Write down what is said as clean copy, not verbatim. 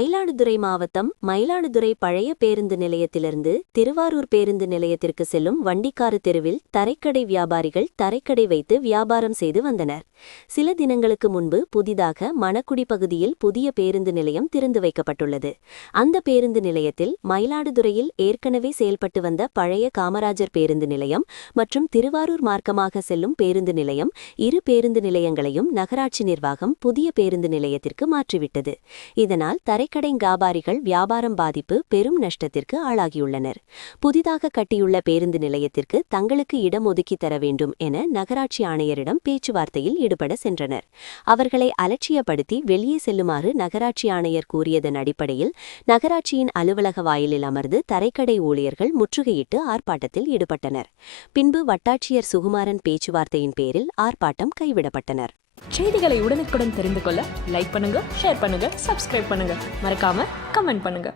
மயிலாடுதுறை மாவட்டம் மயிலாடுதுறை பழைய பேருந்து நிலையத்திலிருந்து திருவாரூர் பேருந்து நிலையத்திற்கு செல்லும் வண்டிக்காரு தெருவில் தரைக்கடை வியாபாரிகள் தரைக்கடை வைத்து வியாபாரம் செய்து வந்தனர். சில தினங்களுக்கு முன்பு புதிதாக மணக்குடி பகுதியில் புதிய பேருந்து நிலையம் திறந்து வைக்கப்பட்டுள்ளது. அந்த பேருந்து நிலையத்தில் மயிலாடுதுறையில் ஏற்கனவே செயல்பட்டு வந்த பழைய காமராஜர் பேருந்து நிலையம் மற்றும் திருவாரூர் மார்க்கமாக செல்லும் பேருந்து நிலையம், இரு பேருந்து நிலையங்களையும் நகராட்சி நிர்வாகம் புதிய பேருந்து நிலையத்திற்கு மாற்றிவிட்டது. இதனால் தரைக்கடை வியாபாரிகள் வியாபாரம் பாதிப்பு, பெரும் நஷ்டத்திற்கு ஆளாகியுள்ளனர். புதிதாக கட்டியுள்ள பேருந்து நிலையத்திற்கு தங்களுக்கு இடம் ஒதுக்கி தர வேண்டும் என நகராட்சி ஆணையரிடம் பேச்சுவார்த்தையில் ஈடுபட சென்றனர். அவர்களை அலட்சியப்படுத்தி வெளியே செல்லுமாறு நகராட்சி ஆணையர் கூறியதன் அடிப்படையில் நகராட்சியின் அலுவலக வாயிலில் அமர்ந்து தரைக்கடை ஊழியர்கள் முற்றுகையிட்டு ஆர்ப்பாட்டத்தில் ஈடுபட்டனர். பின்பு வட்டாட்சியர் சுகுமாரன் பேச்சுவார்த்தையின் பேரில் ஆர்ப்பாட்டம் கைவிடப்பட்டனர். செய்திகளை உடனுக்குடன் தெரிந்து கொள்ள லைக் பண்ணுங்க, ஷேர் பண்ணுங்க, சப்ஸ்கிரைப் பண்ணுங்க, மறக்காம கமெண்ட் பண்ணுங்க.